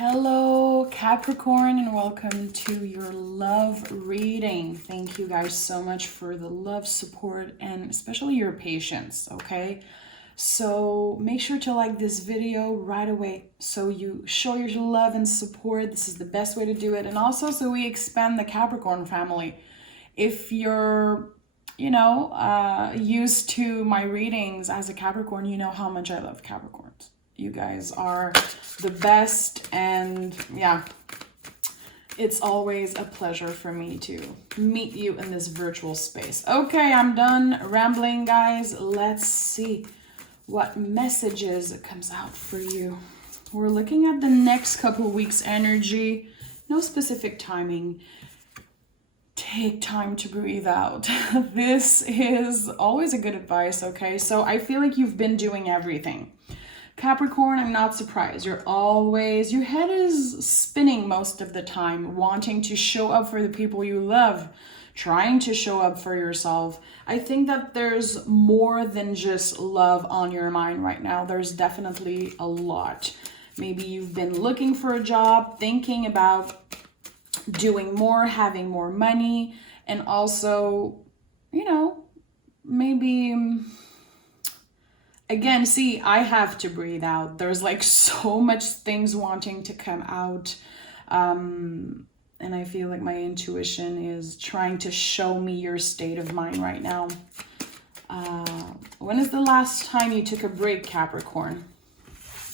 Hello, Capricorn, and welcome to your love reading. Thank you guys so much for the love, support, and especially your patience, okay? So make sure to like this video right away so you show your love and support. This is the best way to do it. And also so we expand the Capricorn family. If you're, used to my readings as a Capricorn, you know how much I love Capricorns. You guys are the best, and yeah, it's always a pleasure for me to meet you in this virtual space. Okay, I'm done rambling, guys. Let's see what messages comes out for you. We're looking at the next couple weeks energy. No specific timing. Take time to breathe out. This is always a good advice, okay? So I feel like you've been doing everything. Capricorn, I'm not surprised. Your head is spinning most of the time, wanting to show up for the people you love, trying to show up for yourself. I think that there's more than just love on your mind right now. There's definitely a lot. Maybe you've been looking for a job, thinking about doing more, having more money, and also, maybe... Again, see, I have to breathe out. There's like so much things wanting to come out. And I feel like my intuition is trying to show me your state of mind right now. When is the last time you took a break, Capricorn?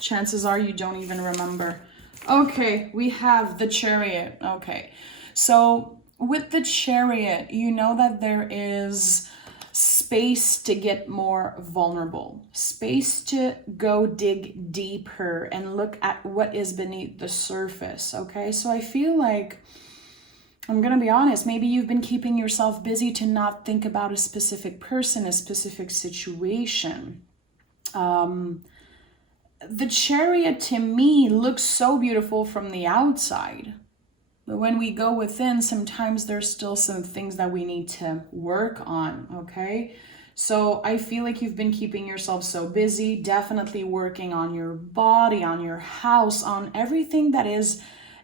Chances are you don't even remember. Okay, we have the chariot. Okay, so with the chariot, you know that there is space to get more vulnerable, space to go dig deeper and look at what is beneath the surface, okay? So I feel like, I'm gonna be honest, maybe you've been keeping yourself busy to not think about a specific person, a specific situation. The chariot to me looks so beautiful from the outside. But when we go within, sometimes there's still some things that we need to work on, okay? So I feel like you've been keeping yourself so busy, definitely working on your body, on your house, on everything that is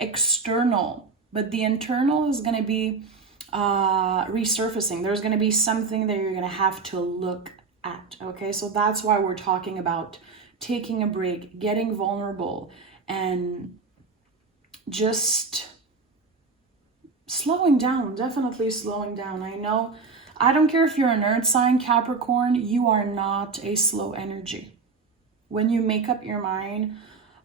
external. But the internal is going to be resurfacing. There's going to be something that you're going to have to look at, okay? So that's why we're talking about taking a break, getting vulnerable, and just... slowing down, definitely slowing down. I don't care if you're an earth sign, Capricorn, you are not a slow energy. When you make up your mind,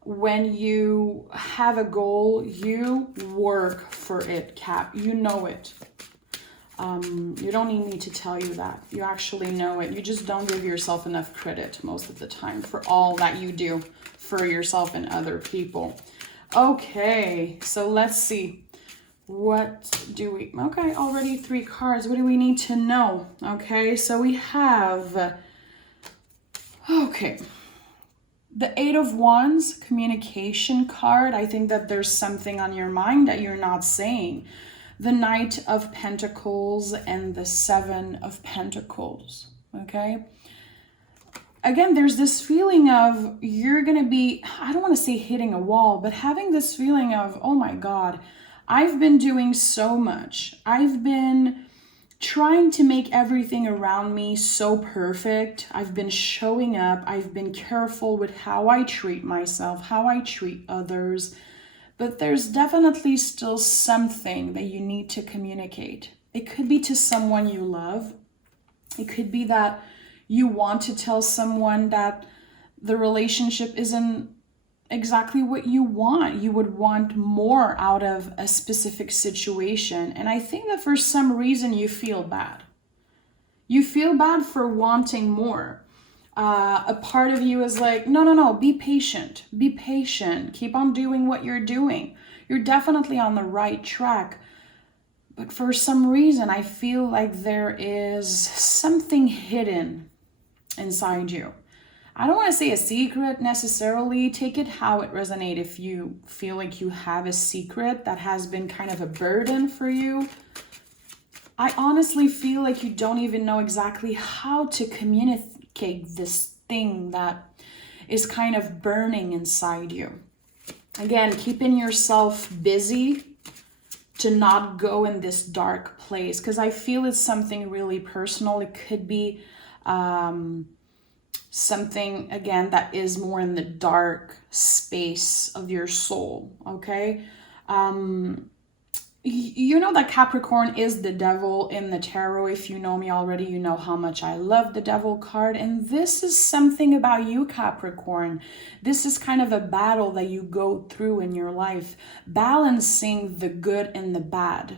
when you have a goal, you work for it, Cap. You know it. You don't need me to tell you that. You actually know it. You just don't give yourself enough credit most of the time for all that you do for yourself and other people. Okay, so let's see. Okay, already 3 cards. What do we need to know? Okay, so we have, the 8 of Wands, communication card. I think that there's something on your mind that you're not saying. The Knight of Pentacles and the 7 of Pentacles, okay? Again, there's this feeling of you're going to be, I don't want to say hitting a wall, but having this feeling of, oh my God, I've been doing so much. I've been trying to make everything around me so perfect. I've been showing up. I've been careful with how I treat myself, how I treat others. But there's definitely still something that you need to communicate. It could be to someone you love. It could be that you want to tell someone that the relationship isn't exactly what you want. You would want more out of a specific situation. And I think that for some reason you feel bad. You feel bad for wanting more. A part of you is like, no, be patient. Be patient. Keep on doing what you're doing. You're definitely on the right track. But for some reason, I feel like there is something hidden inside you. I don't want to say a secret necessarily. Take it how it resonates. If you feel like you have a secret that has been kind of a burden for you, I honestly feel like you don't even know exactly how to communicate this thing that is kind of burning inside you. Again, keeping yourself busy to not go in this dark place, because I feel it's something really personal. It could be something, again, that is more in the dark space of your soul, okay? You know that Capricorn is the devil in the tarot. If you know me already, you know how much I love the devil card. And this is something about you, Capricorn. This is kind of a battle that you go through in your life, balancing the good and the bad.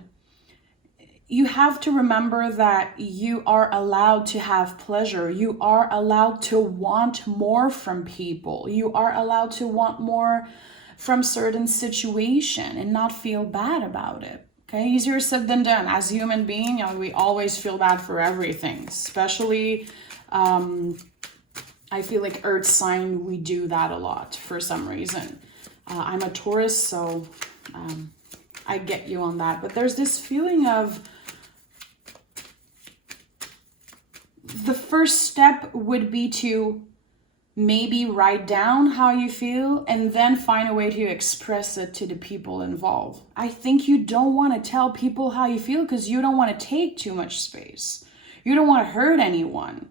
You have to remember that you are allowed to have pleasure. You are allowed to want more from people. You are allowed to want more from certain situation and not feel bad about it. Okay, easier said than done. As a human being, we always feel bad for everything, especially I feel like earth sign, we do that a lot for some reason. I'm a Taurus, so I get you on that. But there's this feeling of the first step would be to maybe write down how you feel and then find a way to express it to the people involved. I think you don't want to tell people how you feel because you don't want to take too much space. You don't want to hurt anyone.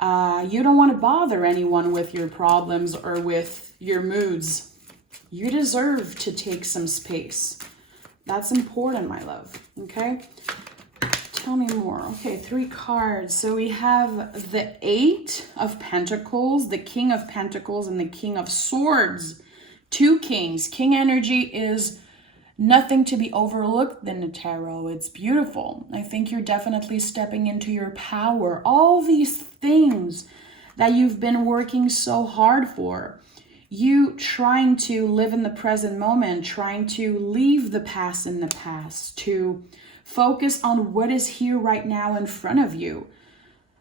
You don't want to bother anyone with your problems or with your moods. You deserve to take some space. That's important, my love. Okay? Tell me more. Okay, 3 cards. So we have the 8 of Pentacles, the King of Pentacles, and the King of Swords. 2 kings. King energy is nothing to be overlooked in the tarot. It's beautiful. I think you're definitely stepping into your power. All these things that you've been working so hard for. You trying to live in the present moment, trying to leave the past in the past, to focus on what is here right now in front of you.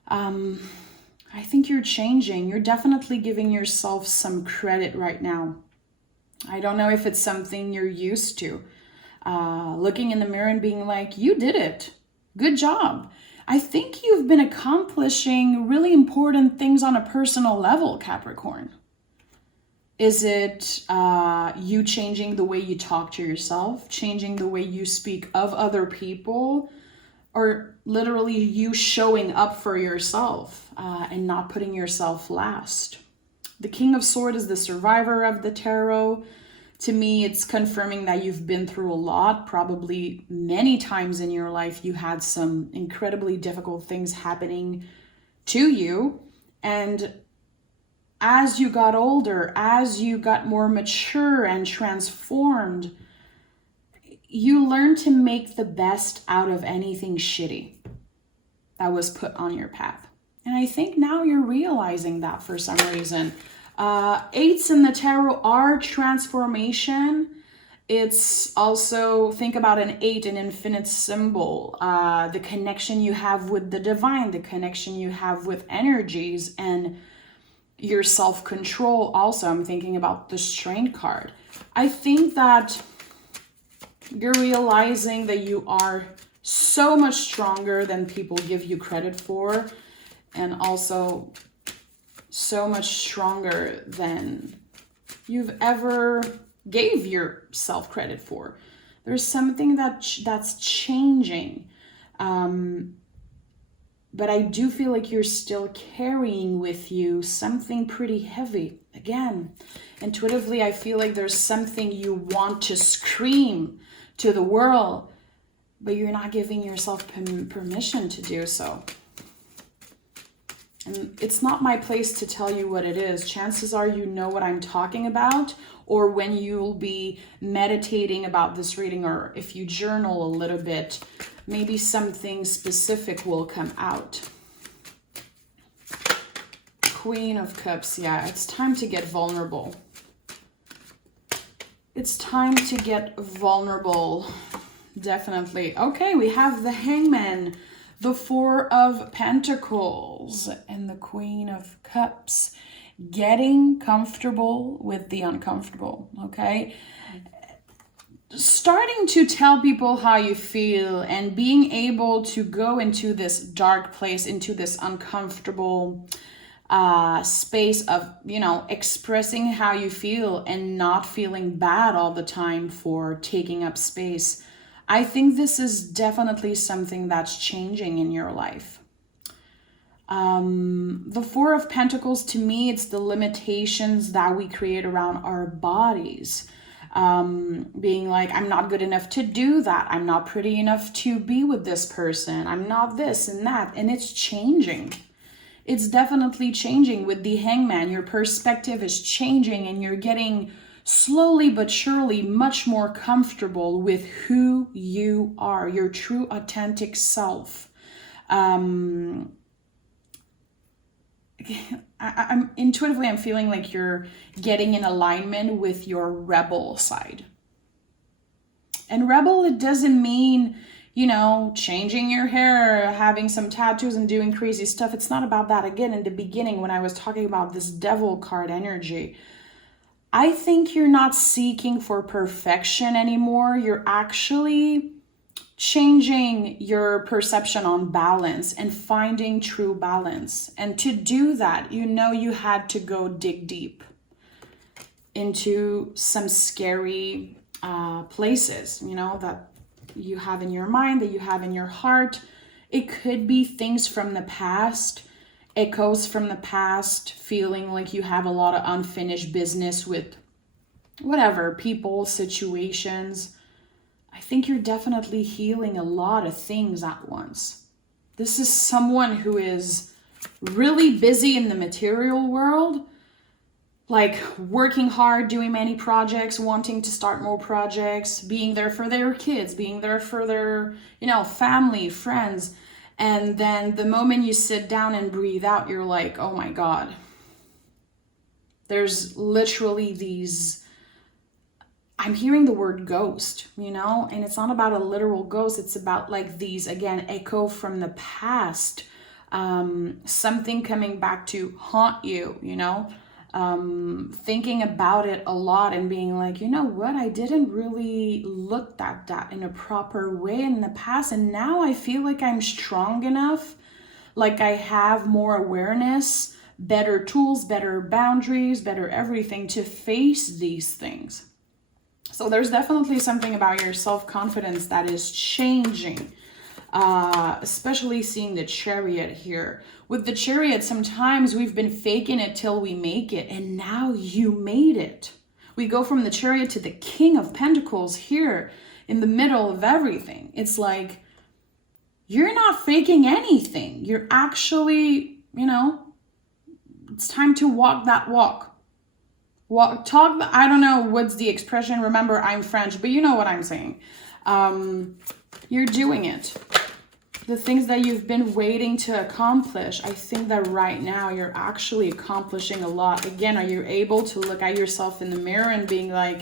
I think you're changing. You're definitely giving yourself some credit right now. I don't know if it's something you're used to. Looking in the mirror and being like, you did it. Good job. I think you've been accomplishing really important things on a personal level, Capricorn. Is it you changing the way you talk to yourself, changing the way you speak of other people, or literally you showing up for yourself and not putting yourself last? The King of Swords is the survivor of the tarot. To me, it's confirming that you've been through a lot. Probably many times in your life, you had some incredibly difficult things happening to you. And as you got older, as you got more mature and transformed, you learned to make the best out of anything shitty that was put on your path. And I think now you're realizing that for some reason. 8s in the tarot are transformation. It's also, think about an 8, an infinite symbol, the connection you have with the divine, the connection you have with energies, and your self-control. Also, I'm thinking about the Strength card. I think that you're realizing that you are so much stronger than people give you credit for, and also so much stronger than you've ever gave yourself credit for. There's something that's changing. But I do feel like you're still carrying with you something pretty heavy. Again, intuitively, I feel like there's something you want to scream to the world, but you're not giving yourself permission to do so. And it's not my place to tell you what it is. Chances are you know what I'm talking about, or when you'll be meditating about this reading, or if you journal a little bit, maybe something specific will come out. Queen of Cups. Yeah, it's time to get vulnerable. It's time to get vulnerable. Definitely. Okay, we have the Hangman, the 4 of Pentacles, and the Queen of Cups. Getting comfortable with the uncomfortable, okay? Starting to tell people how you feel and being able to go into this dark place, into this uncomfortable space of, expressing how you feel and not feeling bad all the time for taking up space. I think this is definitely something that's changing in your life. The Four of Pentacles, to me, it's the limitations that we create around our bodies. Being like, I'm not good enough to do that. I'm not pretty enough to be with this person. I'm not this and that. And it's changing. It's definitely changing with the Hangman. Your perspective is changing and you're getting slowly but surely much more comfortable with who you are, your true authentic self. I'm intuitively, I'm feeling like you're getting in alignment with your rebel side. And rebel, it doesn't mean, changing your hair, having some tattoos and doing crazy stuff. It's not about that. Again, in the beginning, when I was talking about this devil card energy, I think you're not seeking for perfection anymore. You're actually changing your perception on balance and finding true balance. And to do that, you had to go dig deep into some scary places, that you have in your mind, that you have in your heart. It could be things from the past, echoes from the past, feeling like you have a lot of unfinished business with whatever, people, situations. I think you're definitely healing a lot of things at once. This is someone who is really busy in the material world, like working hard, doing many projects, wanting to start more projects, being there for their kids, being there for their, family, friends. And then the moment you sit down and breathe out, you're like, oh my God. There's literally these, I'm hearing the word ghost, and it's not about a literal ghost. It's about like these, again, echo from the past, something coming back to haunt you, thinking about it a lot and being like, what, I didn't really look at that in a proper way in the past. And now I feel like I'm strong enough, like I have more awareness, better tools, better boundaries, better everything to face these things. So there's definitely something about your self-confidence that is changing, especially seeing the Chariot here. With the Chariot, sometimes we've been faking it till we make it, and now you made it. We go from the Chariot to the King of Pentacles here in the middle of everything. It's like, you're not faking anything. You're actually, it's time to walk that walk. I don't know what's the expression. Remember, I'm French, but you know what I'm saying. You're doing it. The things that you've been waiting to accomplish, I think that right now you're actually accomplishing a lot. Again, are you able to look at yourself in the mirror and being like,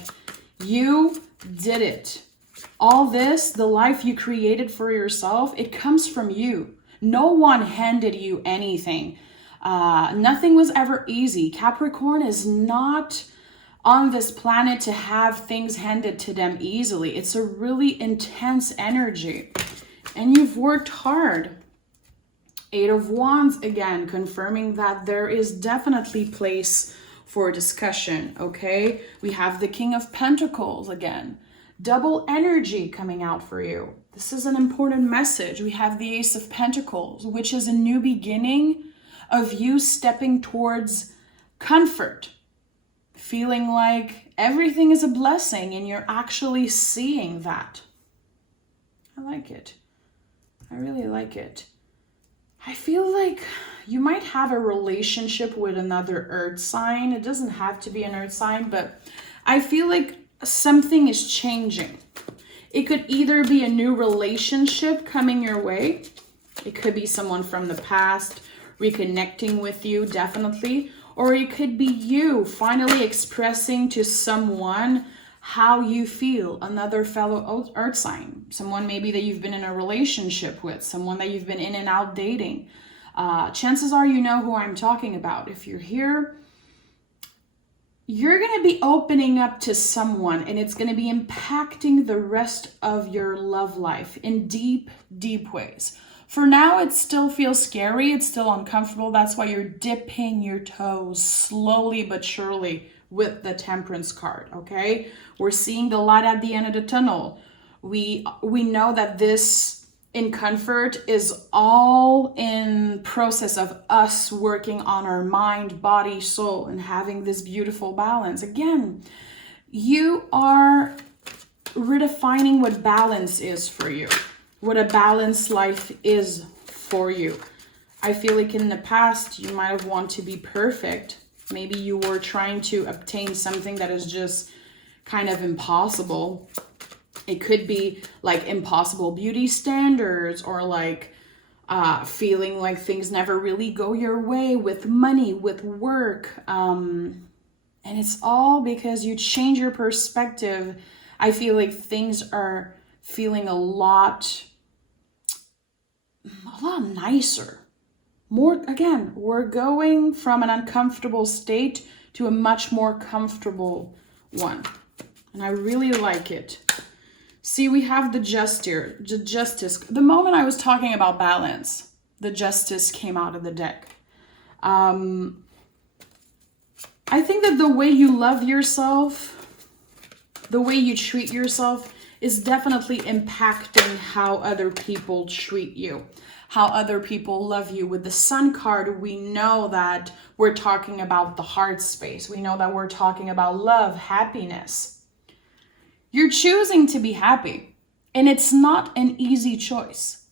you did it. All this, the life you created for yourself, it comes from you. No one handed you anything. Nothing was ever easy. Capricorn is not on this planet to have things handed to them easily. It's a really intense energy. And you've worked hard. Eight of Wands, again, confirming that there is definitely place for discussion, okay? We have the King of Pentacles again. Double energy coming out for you. This is an important message. We have the Ace of Pentacles, which is a new beginning of you stepping towards comfort, feeling like everything is a blessing and you're actually seeing that. I like it. I really like it. I feel like you might have a relationship with another earth sign. It doesn't have to be an earth sign, but I feel like something is changing. It could either be a new relationship coming your way. It could be someone from the past reconnecting with you, definitely. Or it could be you finally expressing to someone how you feel, another fellow earth sign, someone maybe that you've been in a relationship with, someone that you've been in and out dating. Chances are you know who I'm talking about. If you're here, you're going to be opening up to someone and it's going to be impacting the rest of your love life in deep, deep ways. For now, it still feels scary. It's still uncomfortable. That's why you're dipping your toes slowly but surely with the Temperance card, okay? We're seeing the light at the end of the tunnel. We know that this in comfort is all in process of us working on our mind, body, soul, and having this beautiful balance. Again, you are redefining what balance is for you, what a balanced life is for you. I feel like in the past, you might have wanted to be perfect. Maybe you were trying to obtain something that is just kind of impossible. It could be like impossible beauty standards, or like feeling like things never really go your way with money, with work. And it's all because you change your perspective. I feel like things are feeling a lot nicer. More, again, we're going from an uncomfortable state to a much more comfortable one. And I really like it. See, we have the Justice. The moment I was talking about balance, the Justice came out of the deck. I think that the way you love yourself, the way you treat yourself, is definitely impacting how other people treat you, how other people love you. With the Sun card, we know that we're talking about the heart space. We know that we're talking about love, happiness. You're choosing to be happy, and it's not an easy choice.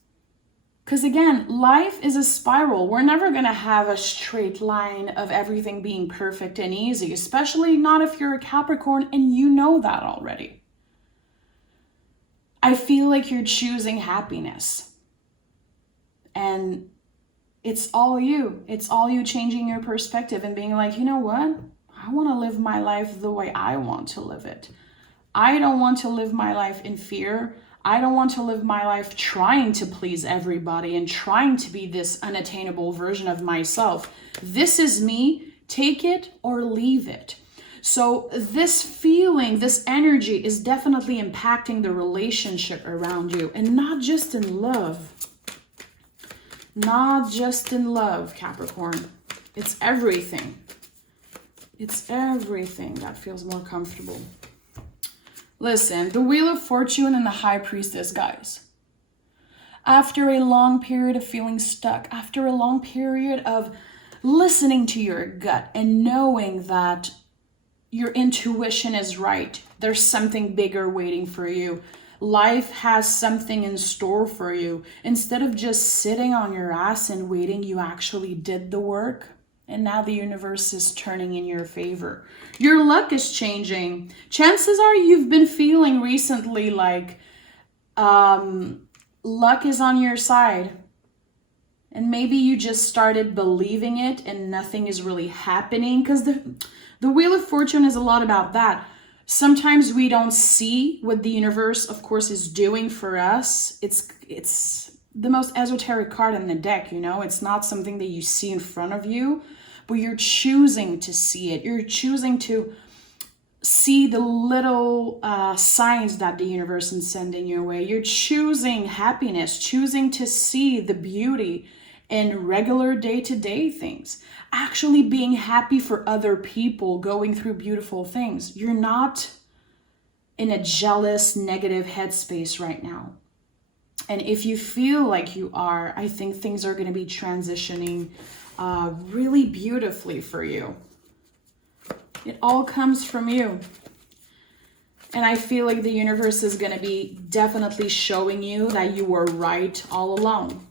Because again, life is a spiral. We're never going to have a straight line of everything being perfect and easy, especially not if you're a Capricorn and you know that already. I feel like you're choosing happiness. And it's all you. It's all you changing your perspective and being like, you know what? I want to live my life the way I want to live it. I don't want to live my life in fear. I don't want to live my life trying to please everybody and trying to be this unattainable version of myself. This is me. Take it or leave it. So this feeling, this energy is definitely impacting the relationship around you, and not just in love. Not just in love, Capricorn. It's everything. It's everything that feels more comfortable. Listen, the Wheel of Fortune and the High Priestess, guys. After a long period of feeling stuck, after a long period of listening to your gut and knowing that your intuition is right, there's something bigger waiting for you. Life has something in store for you. Instead of just sitting on your ass and waiting, you actually did the work. And now the universe is turning in your favor. Your luck is changing. Chances are you've been feeling recently like luck is on your side. And maybe you just started believing it and nothing is really happening. Because the Wheel of Fortune is a lot about that. Sometimes we don't see what the universe, of course, is doing for us. It's the most esoteric card in the deck, you know? It's not something that you see in front of you, but you're choosing to see it. You're choosing to see the little signs that the universe is sending your way. You're choosing happiness, choosing to see the beauty in regular day-to-day things. Actually being happy for other people going through beautiful things. You're not in a jealous, negative headspace right now. And if you feel like you are, I think things are going to be transitioning really beautifully for you. It all comes from you. And I feel like the universe is going to be definitely showing you that you were right all along.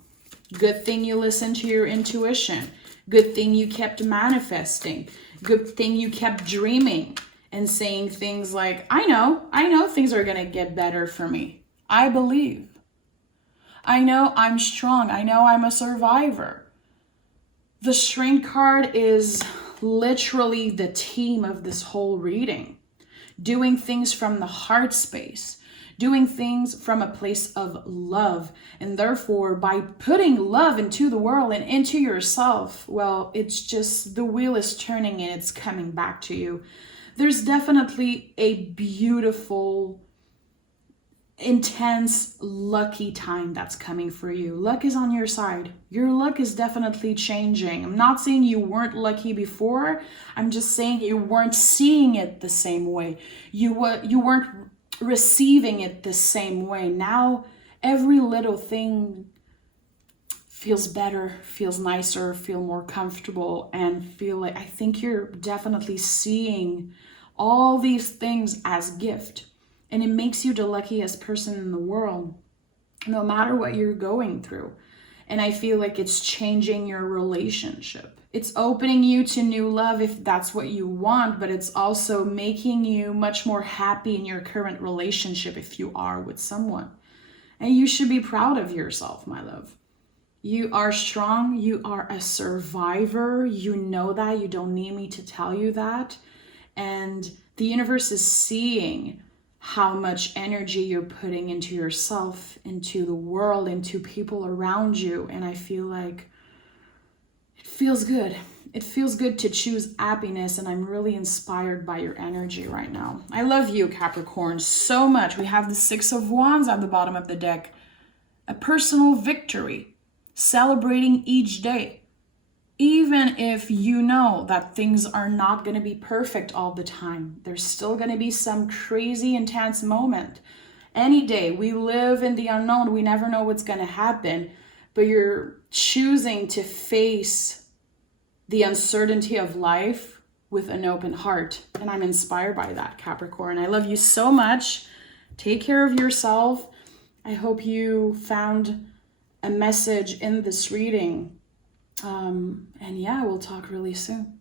Good thing you listened to your intuition. Good thing you kept manifesting. Good thing you kept dreaming and saying things like, I know things are going to get better for me. I believe. I know I'm strong. I know I'm a survivor. The Strength card is literally the theme of this whole reading. Doing things from the heart space. Doing things from a place of love. And therefore, by putting love into the world and into yourself, well, it's just the wheel is turning and it's coming back to you. There's definitely a beautiful intense lucky time that's coming for you. Luck is on your side. Your luck is definitely changing. I'm not saying you weren't lucky before. I'm just saying you weren't seeing it the same way. You weren't receiving it the same way. Now every little thing feels better, feels nicer, feel more comfortable, and feel like I think you're definitely seeing all these things as gift. And it makes you the luckiest person in the world, no matter what you're going through. And I feel like it's changing your relationship. It's opening you to new love if that's what you want, but it's also making you much more happy in your current relationship if you are with someone. And you should be proud of yourself, my love. You are strong. You are a survivor. You know that. You don't need me to tell you that. And the universe is seeing how much energy you're putting into yourself, into the world, into people around you. And I feel like it feels good. It feels good to choose happiness, and I'm really inspired by your energy right now. I love you, Capricorn, so much. We have the Six of Wands at the bottom of the deck. A personal victory, celebrating each day. Even if you know that things are not going to be perfect all the time, there's still going to be some crazy intense moment. Any day, we live in the unknown. We never know what's going to happen, but you're choosing to face the uncertainty of life with an open heart. And I'm inspired by that, Capricorn. I love you so much. Take care of yourself. I hope you found a message in this reading. And yeah, we'll talk really soon.